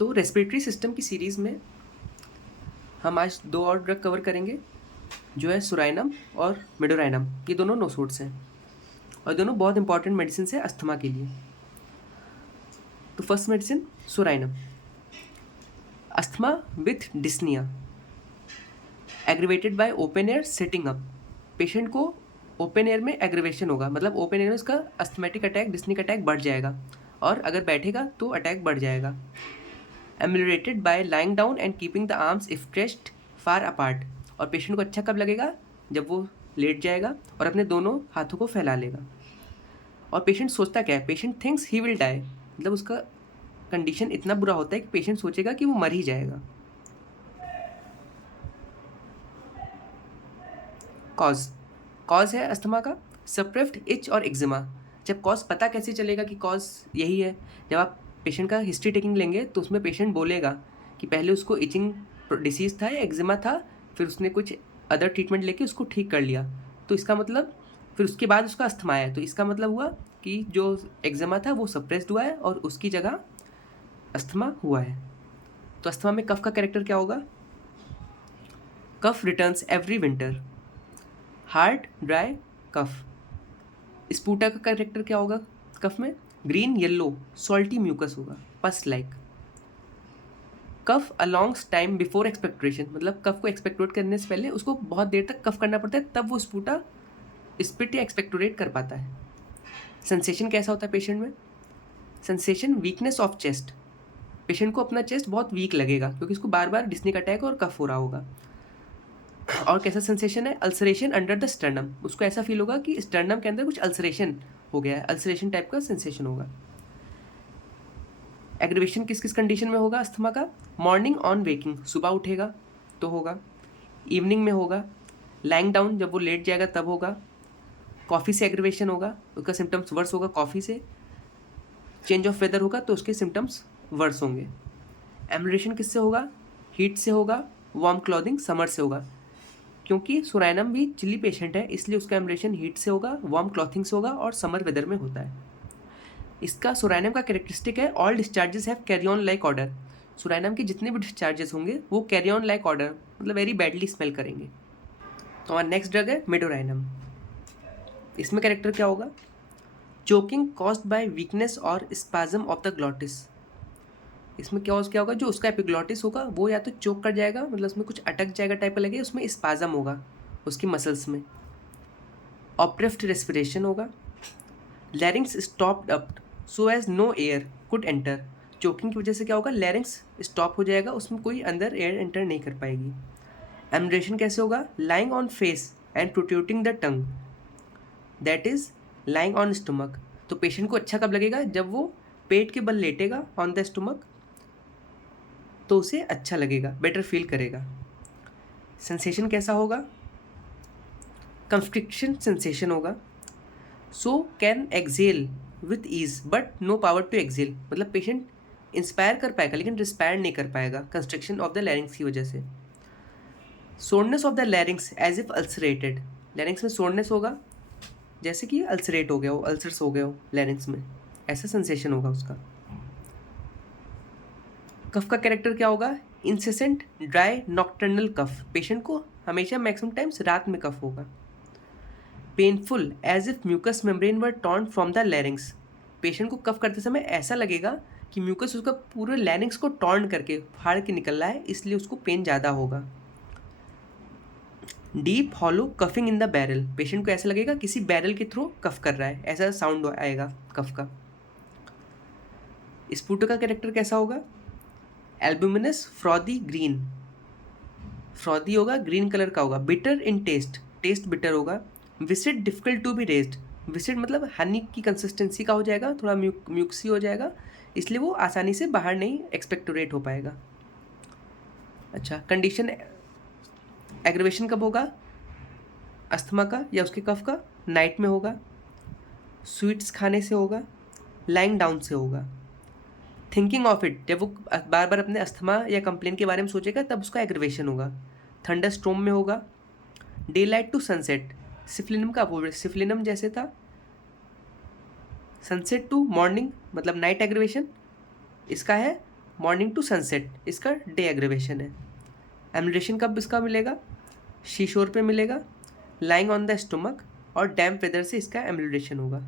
तो respiratory system की series में हम आज 2 और ड्रग कवर करेंगे, जो है सुराइनम और मिडोराइनम। ये दोनों नोसोड्स हैं और दोनों बहुत इंपॉर्टेंट मेडिसिन है अस्थमा के लिए। तो first medicine psorinum. Asthma with dyspnoea aggravated by open air setting up. Patient को ओपन एयर में एग्रीवेशन होगा, मतलब ओपन एयर में उसका अस्थमेटिक अटैक, डिस्निक अटैक बढ़ जाएगा और अगर बैठेगा तो अटैक बढ़ जाएगा। Ameliorated by lying down and keeping the arms stretched far apart. और पेशेंट को अच्छा कब लगेगा? जब वो लेट जाएगा और अपने दोनों हाथों को फैला लेगा। और पेशेंट सोचता क्या है? Patient thinks he will die, मतलब उसका कंडीशन इतना बुरा होता है कि पेशेंट सोचेगा कि वो मर ही जाएगा। कॉज है अस्थमा का सप्रेस्ड इच और एक्जिमा। जब कॉज पता कैसे चलेगा कि कॉज यही है? जब आप पेशेंट का हिस्ट्री टेकिंग लेंगे तो उसमें पेशेंट बोलेगा कि पहले उसको इचिंग डिसीज़ था या एक्जिमा था, फिर उसने कुछ अदर ट्रीटमेंट लेके उसको ठीक कर लिया, तो इसका मतलब फिर उसके बाद उसका अस्थमा है, तो इसका मतलब हुआ कि जो एक्जिमा था वो सप्रेस्ड हुआ है और उसकी जगह अस्थमा हुआ है। तो अस्थमा में कफ का कैरेक्टर क्या होगा? Cough returns every winter, hard dry cough. Sputa का कैरेक्टर क्या होगा कफ में? ग्रीन येलो सॉल्टी म्यूकस होगा, पस लाइक। कफ अलॉन्ग्स टाइम बिफोर एक्सपेक्टोरेशन, मतलब कफ को एक्सपेक्टोरेट करने से पहले उसको बहुत देर तक कफ करना पड़ता है, तब वो स्पूटा स्पिट या एक्सपेक्टोरेट कर पाता है। सेंसेशन कैसा होता है पेशेंट में? Sensation weakness of chest. Patient को अपना चेस्ट बहुत वीक लगेगा क्योंकि उसको बार बार डिस्निक अटैक और कफ हो रहा होगा। और कैसा सेंसेशन है? Ulceration under the sternum. उसको ऐसा फील होगा कि स्टर्नम के अंदर कुछ अल्सरेशन हो गया है, अल्सरेशन टाइप का सेंसेशन होगा। एग्रीवेशन किस किस कंडीशन में होगा अस्थमा का? मॉर्निंग ऑन वेकिंग, सुबह उठेगा तो होगा, इवनिंग में होगा, लाइंग डाउन जब वो लेट जाएगा तब होगा, कॉफ़ी से एग्रीवेशन होगा, उसका सिम्टम्स वर्स होगा कॉफ़ी से, चेंज ऑफ वेदर होगा तो उसके सिम्टम्स वर्स होंगे। एम्यूलेशन किससे होगा? हीट से होगा, वार्म क्लॉथिंग समर से होगा, क्योंकि सुराइनम भी चिली पेशेंट है इसलिए उसका एम्यूलेशन हीट से होगा, वार्म क्लॉथिंग से होगा और समर वेदर में होता है। इसका सुराइनम का कैरेक्टरिस्टिक है all discharges have carrion like odour. Psorinum के जितने भी डिस्चार्जेस होंगे वो कैरी ऑन लाइक ऑर्डर, मतलब वेरी बैडली स्मेल करेंगे। तो हमारा नेक्स्ट ड्रग है मिडोराइनम। इसमें कैरेक्टर क्या होगा? चोकिंग कॉज्ड बाय वीकनेस और स्पाज्म ऑफ द ग्लॉटिस। इसमें क्या होगा? जो उसका एपिग्लॉटिस होगा वो या तो चोक कर जाएगा, मतलब उसमें कुछ अटक जाएगा टाइप का लगे, उसमें स्पाज्म होगा उसकी मसल्स में। ऑप्रेफ्ट रेस्पिरेशन होगा, larynx stopped up so as no air could enter. Choking की वजह से क्या होगा? लैरिंग्स स्टॉप हो जाएगा, उसमें कोई अंदर एयर एंटर नहीं कर पाएगी। एम्यूलेशन कैसे होगा? Lying on face and protruding the tongue, that is lying on stomach. तो पेशेंट को अच्छा कब लगेगा? जब वो पेट के बल लेटेगा ऑन द स्टमक, तो उसे अच्छा लगेगा, बेटर फील करेगा। सेंसेशन कैसा होगा? कंस्ट्रिक्शन सेंसेशन होगा। So can exhale with ease but no power to exhale, मतलब पेशेंट इंस्पायर कर पाएगा लेकिन रिस्पायर नहीं कर पाएगा कंस्ट्रक्शन ऑफ द लैरिंग्स की वजह से। Soreness of the larynx as if ulcerated, larynx में सोरनेस होगा जैसे कि अल्सरेट हो गया हो, अल्सर्स हो गए हो लैरिंग्स में, ऐसा सेंसेशन होगा उसका। कफ का कैरेक्टर क्या होगा? इंसेसेंट ड्राई नॉक्टर्नल कफ, पेशेंट को हमेशा मैक्सिमम टाइम्स रात में कफ होगा। Painful as if mucus membrane were torn from the larynx, patient को कफ करते समय ऐसा लगेगा कि म्यूकस उसका पूरे लैरिंग्स को टॉर्न करके फाड़ के निकल रहा है, इसलिए उसको पेन ज़्यादा होगा। Deep hollow coughing in the barrel, patient को ऐसा लगेगा किसी बैरल के थ्रू कफ कर रहा है, ऐसा साउंड आएगा कफ का। स्पूटो का कैरेक्टर कैसा होगा? एल्बुमिनस फ्रॉदी ग्रीन, फ्रॉदी होगा, ग्रीन कलर का होगा। Bitter in taste, taste bitter होगा। Viscid difficult to be raised, viscid मतलब हनी की कंसिस्टेंसी का हो जाएगा, थोड़ा म्यूक्सी हो जाएगा, इसलिए वो आसानी से बाहर नहीं एक्सपेक्टोरेट हो पाएगा। अच्छा, कंडीशन एग्रीवेशन कब होगा अस्थमा का या उसके कफ का? नाइट में होगा, स्वीट्स खाने से होगा, लाइंग डाउन से होगा। थिंकिंग ऑफ इट, जब वो बार बार अपने अस्थमा या कंप्लेन के बारे में सोचेगा तब उसका एग्रीवेशन होगा। थंडर स्टॉर्म में होगा। डे लाइट टू सनसेट, सिफलिनम का अपोजिट, सिफलिनम जैसे था। सनसेट टू मॉर्निंग मतलब नाइट एग्रीवेशन, इसका है मॉर्निंग टू सनसेट इसका डे एग्रीवेशन है। एम्यूलेशन कब इसका मिलेगा? शी शोर पे मिलेगा, लाइंग ऑन द स्टोमक और डैम्प वेदर से इसका एम्यूलेशन होगा।